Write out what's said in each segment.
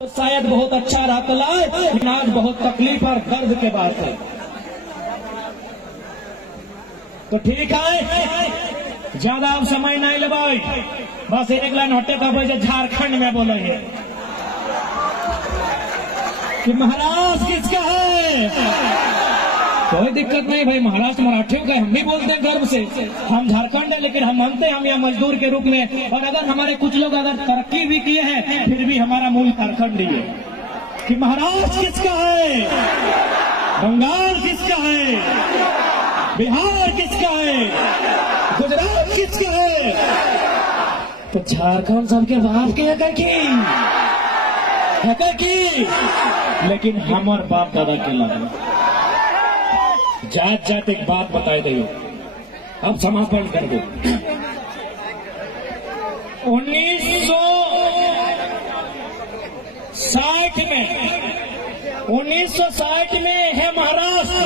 तो शायद बहुत अच्छा रहता लेकिन आज बहुत तकलीफ और दर्द के बात है। तो ठीक है, ज्यादा आप समय नहीं लगाए, बस एक लाइन हटे का वजह झारखंड में बोले हैं कि महाराष्ट्र किसका है। कोई दिक्कत नहीं भाई, महाराष्ट्र मराठियों का, हम भी बोलते हैं गर्व से। हम झारखंड है लेकिन हम मानते हैं हम यहाँ मजदूर के रूप में, और अगर हमारे कुछ लोग अगर तरक्की भी किए हैं फिर भी हमारा मूल झारखंड ही है। कि महाराष्ट्र किसका है, बंगाल किसका है, बिहार किसका है, गुजरात किसका है, तो झारखंड सबके बाप के है की, लेकिन हमारे बाप दादा के लगे जात जात एक बात बताए दो, अब समापन कर दो। 1960 में है महाराष्ट्र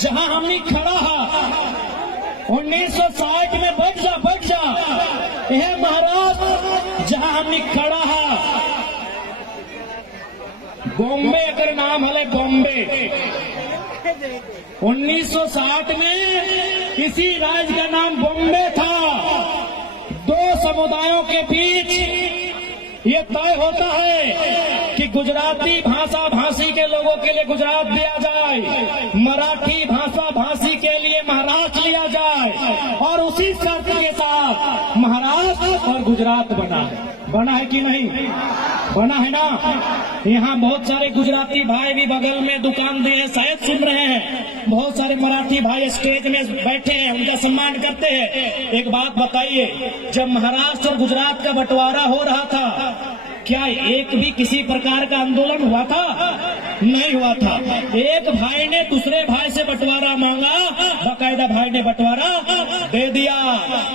जहां हमने खड़ा है। 1960 में बैठ जा यह महाराष्ट्र जहां हमने खड़ा है। बॉम्बे अगर नाम है, बॉम्बे 1960 में इसी राज्य का नाम बॉम्बे था। दो समुदायों के बीच ये तय होता है कि गुजराती भाषा भाषी के लोगों के लिए गुजरात दिया जाए, मराठी भाषा भाषी के लिए महाराष्ट्र लिया जाए, और उसी शर्त के साथ महाराष्ट्र और गुजरात बना है कि नहीं बना है ना। यहाँ बहुत सारे गुजराती भाई भी बगल में दुकान दे हैं, शायद सुन रहे हैं। बहुत सारे मराठी भाई स्टेज में बैठे हैं, उनका सम्मान करते हैं। एक बात बताइए, जब महाराष्ट्र और गुजरात का बंटवारा हो रहा था क्या एक भी किसी प्रकार का आंदोलन हुआ था? नहीं हुआ था। एक भाई ने दूसरे भाई से बंटवारा मांगा, बाकायदा भाई ने बंटवारा दे दिया,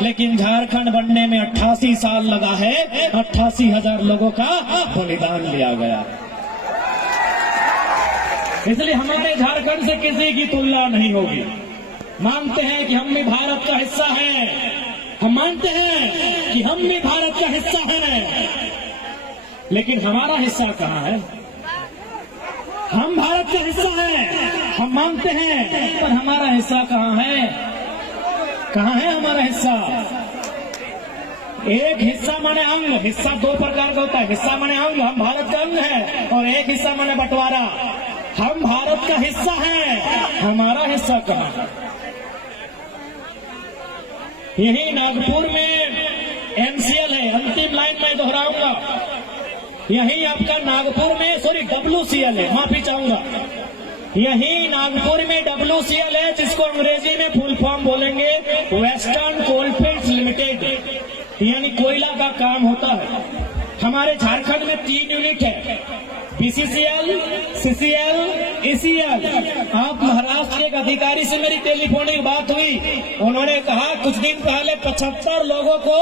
लेकिन झारखंड बनने में 88 साल लगा है। 88,000 लोगों का बलिदान लिया गया। इसलिए हमारे झारखंड से किसी की तुलना नहीं होगी। मानते हैं कि हम भी भारत का हिस्सा हैं, हम मानते हैं कि हम भी भारत का हिस्सा हैं, लेकिन हमारा हिस्सा कहाँ है? हम भारत का हिस्सा हैं, हम मानते हैं, पर हमारा हिस्सा कहाँ है? कहाँ है हमारा हिस्सा? एक हिस्सा माने अंग, हिस्सा दो प्रकार का होता है। हिस्सा माने अंग, हम भारत का अंग है, और एक हिस्सा माने बंटवारा। हम भारत का हिस्सा हैं, हमारा हिस्सा कहाँ है? यही नागपुर में MCL है, अंतिम लाइन में दोहराऊंगा। यही आपका नागपुर में WCL है, माफी चाहूंगा। यही नागपुर में WCL है, जिसको अंग्रेजी में फुल फॉर्म बोलेंगे वेस्टर्न कोलफील्ड्स लिमिटेड, यानी कोयला का काम होता है। हमारे झारखंड में 3 यूनिट है, BCCL, CCL, ECL। आप महाराष्ट्र के एक अधिकारी से मेरी टेलीफोनिक बात हुई, उन्होंने कहा कुछ दिन पहले 75 लोगों को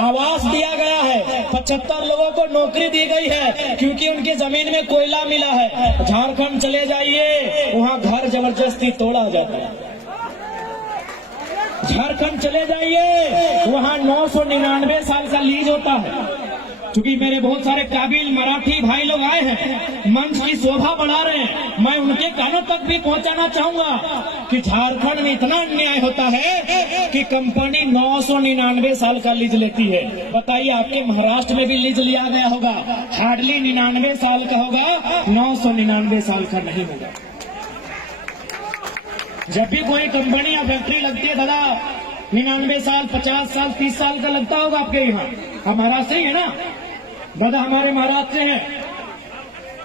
आवास दिया गया है, 75 लोगों को नौकरी दी गई है, क्योंकि उनकी जमीन में कोयला मिला है। झारखंड चले जाइए, वहाँ घर जबरदस्ती तोड़ा जाता है। झारखंड चले जाइए, वहाँ 999 साल का लीज होता है। क्योंकि मेरे बहुत सारे काबिल मराठी भाई लोग आए हैं, मंच की शोभा बढ़ा रहे हैं, मैं उनके कानों तक भी पहुंचाना चाहूंगा कि झारखंड में इतना अन्याय होता है कि कंपनी 999 साल का लीज लेती है। बताइए, आपके महाराष्ट्र में भी लीज लिया गया होगा, हार्डली 99 साल का होगा, 999 साल का नहीं होगा। जब भी कोई कंपनी या फैक्ट्री लगती है दादा, 99 साल, 50 साल, 30 साल का लगता होगा आपके यहाँ। आप महाराष्ट्र ही है ना दादा? हमारे महाराष्ट्र से है।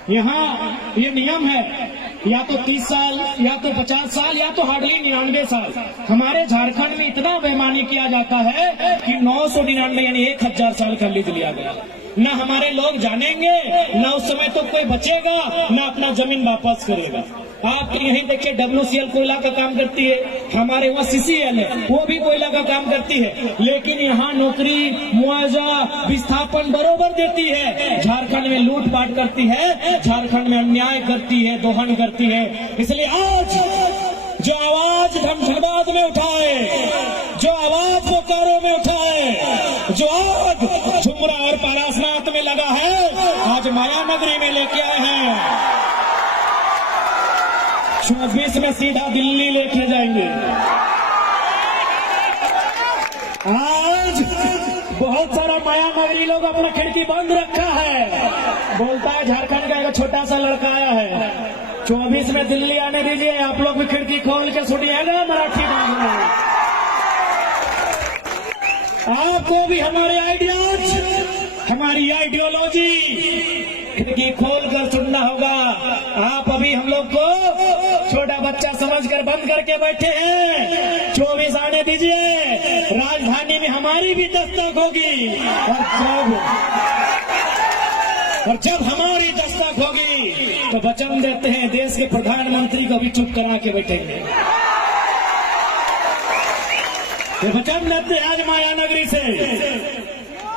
यहाँ ये नियम है, या तो 30 साल, या तो 50 साल, या तो हार्डली 99 साल। हमारे झारखंड में इतना बेईमानी किया जाता है कि 999 यानी 1000 साल का लीज लिया गया। न हमारे लोग जानेंगे, न उस समय तो कोई बचेगा, न अपना जमीन वापस करेगा। आप यहीं देखिए, WCL कोयला का काम करती है, हमारे वहाँ CCL है, वो भी कोयला का काम करती है, लेकिन यहाँ नौकरी, मुआवजा, विस्थापन बरोबर देती है। झारखंड में लूटपाट करती है, झारखंड में अन्याय करती है, दोहन करती है। इसलिए आज जो आवाज धनबाद में उठाए, जो आवाज बोकारो में उठाए, जो आग झुमरा और पारासनाथ में लगा है, आज माया नगरी में लेके आए हैं। 24 में सीधा दिल्ली लेके जाएंगे। आज बहुत सारा माया नगरी लोग अपना खिड़की बंद रखा है, बोलता है झारखंड का एक छोटा सा लड़का आया है। 24 में दिल्ली आने दीजिए, आप लोग भी खिड़की खोल के सुनिएगा मराठी में। आपको भी हमारे आइडियाज, हमारी आइडियोलॉजी खिड़की खोल कर सुनना होगा। आप अभी हम लोग को छोटा बच्चा समझकर बंद करके बैठे हैं। 24 आने दीजिए, राजधानी में हमारी भी दस्तक होगी, और जब हमारी दस्तक होगी तो वचन देते हैं देश के प्रधानमंत्री को भी चुप करा के बैठेंगे। ये वचन देते हैं आज माया नगरी से।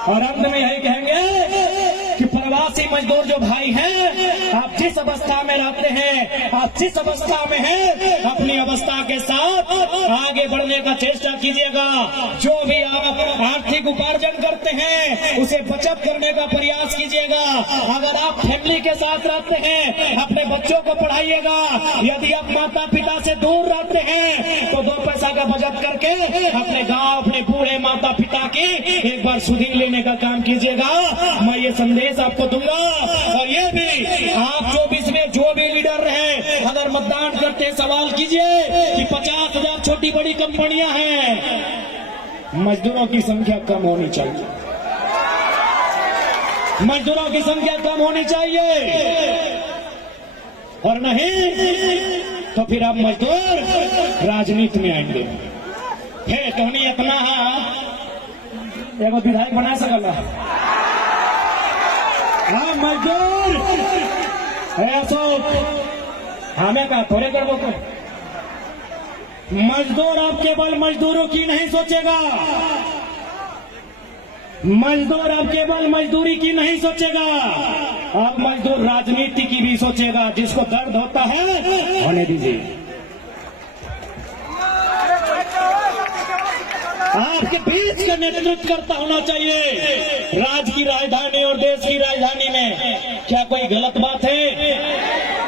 और अंत में यही कहेंगे कि प्रवासी मजदूर जो भाई हैं, आप जिस अवस्था में रहते हैं, आप जिस अवस्था में हैं, अपनी अवस्था के साथ आगे बढ़ने का चेष्टा कीजिएगा। जो भी आप आर्थिक उपार्जन करते हैं उसे बचत करने का प्रयास कीजिएगा। अगर आप फैमिली के साथ रहते हैं, अपने बच्चों को पढ़ाइएगा। यदि आप माता पिता से दूर रहते हैं तो 2 पैसा का बचत करके अपने गाँव, अपने बूढ़े माता पिता की एक बार सुधि लेने का काम कीजिएगा। मैं ये संदेश आपको दूंगा। और ये भी आप 24 में जो भी लीडर रहे, अगर मतदान करते सवाल कीजिए कि 50,000 छोटी बड़ी कंपनियां हैं, मजदूरों की संख्या कम होनी चाहिए, मजदूरों की संख्या कम होनी चाहिए। और नहीं तो फिर आप मजदूर राजनीति में आएंगे। फिर तो नहीं इतना एगो विधायक बना सकला। हाँ मजदूर ऐसो हमें का थोड़े करबो को। मजदूर आप केवल मजदूरों की नहीं सोचेगा, मजदूर आप केवल मजदूरी की नहीं सोचेगा, आप मजदूर राजनीति की भी सोचेगा। जिसको दर्द होता है होने दीजिए। आपके बीच का नेतृत्व करता होना चाहिए। राज्य की राजधानी और देश की राजधानी में क्या कोई गलत बात है?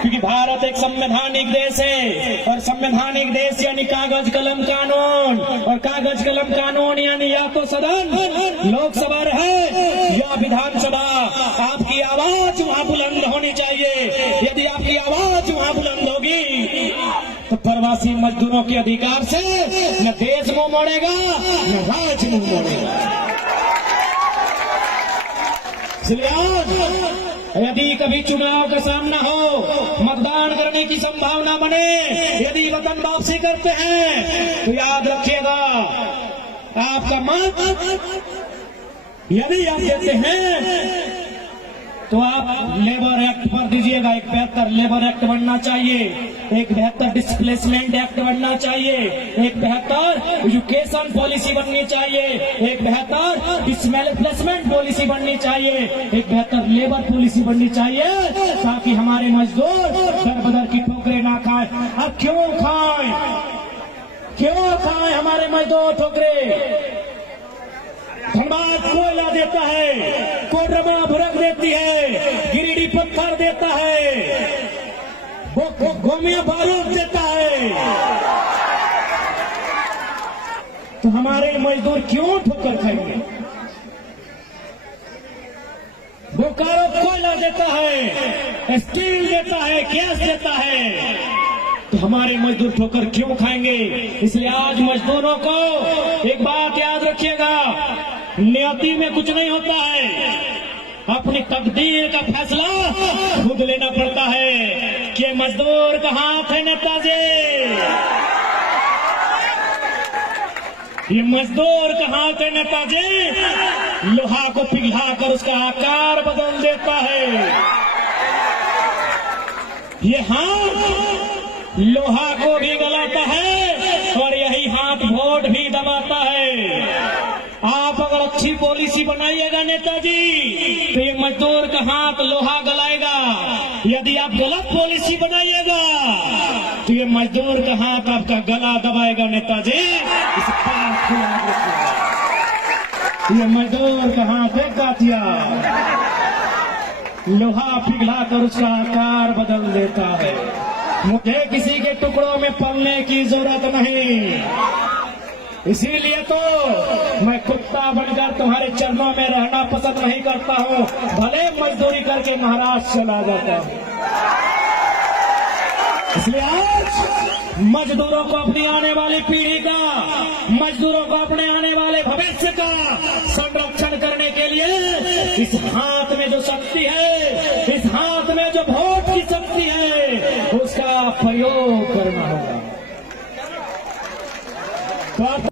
क्योंकि भारत एक संवैधानिक देश है, और संवैधानिक देश यानी कागज कलम कानून, और कागज कलम कानून यानी या तो सदन लोकसभा है या विधानसभा। आपकी आवाज वहां बुलंद होनी चाहिए। यदि आपकी आवाज वहां बुलंद होगी तो प्रवासी मजदूरों के अधिकार से न देश मुंह मोड़ेगा न राज्य मुंह मोड़ेगा। इसलिए आज यदि कभी चुनाव का सामना हो, मतदान करने की संभावना बने, यदि वतन वापसी करते हैं तो याद रखिएगा, आपका मत यदि आप देते हैं तो आप लेबर एक्ट पर दीजिएगा। एक 72 लेबर एक्ट बनना चाहिए, एक 72 डिस्प्लेसमेंट एक्ट बनना चाहिए, एक 72 एजुकेशन पॉलिसी बननी चाहिए, एक 72 डिस्प्लेसमेंट पॉलिसी बननी चाहिए, एक 72 लेबर पॉलिसी बननी चाहिए, ताकि हमारे मजदूर दर बदर की ठोकरें ना खाएं। अब क्यों खाएं, क्यों खाएं हमारे मजदूर ठोकरें? धनबाद कोयला देता है, कोडरमा भुरक देती है, गिरिडीह पत्थर देता है, गोमिया बारूद देता है, तो हमारे मजदूर क्यों ठोकर खाएंगे? बोकारो कोयला देता है, स्टील देता है, गैस देता है, तो हमारे मजदूर ठोकर क्यों खाएंगे? इसलिए आज मजदूरों को एक बात याद रखिएगा, नियति में कुछ नहीं होता है, अपनी तकदीर का फैसला खुद लेना पड़ता है। कि मजदूर का हाथ है नेताजी, ये मजदूर का हाथ है नेताजी, लोहा को पिघलाकर उसका आकार बदल देता है। ये हाथ लोहा को भी गलाता है और यही हाथ वोट भी दबाता है। आप अगर अच्छी पॉलिसी बनाइएगा नेताजी तो ये मजदूर का हाथ लोहा गलाएगा। यदि आप गलत पॉलिसी बनाइएगा तो ये मजदूर का हाथ आपका गला दबाएगा नेताजी। इसे पाँव खुला रखिए। ये मजदूर का हाथ है कातिया, लोहा पिघला कर उसका आकार बदल देता है। मुझे किसी के टुकड़ों में पलने की जरूरत नहीं, इसीलिए तो मैं कुत्ता बनकर तुम्हारे चरणों में रहना पसंद नहीं करता हूँ, भले मजदूरी करके महाराष्ट्र चला जाता हूँ। इसलिए आज मजदूरों को अपनी आने वाली पीढ़ी का, मजदूरों को अपने आने वाले भविष्य का संरक्षण करने के लिए इस हाथ में जो शक्ति है, इस हाथ में जो वोट की शक्ति है, उसका प्रयोग करना होगा। तो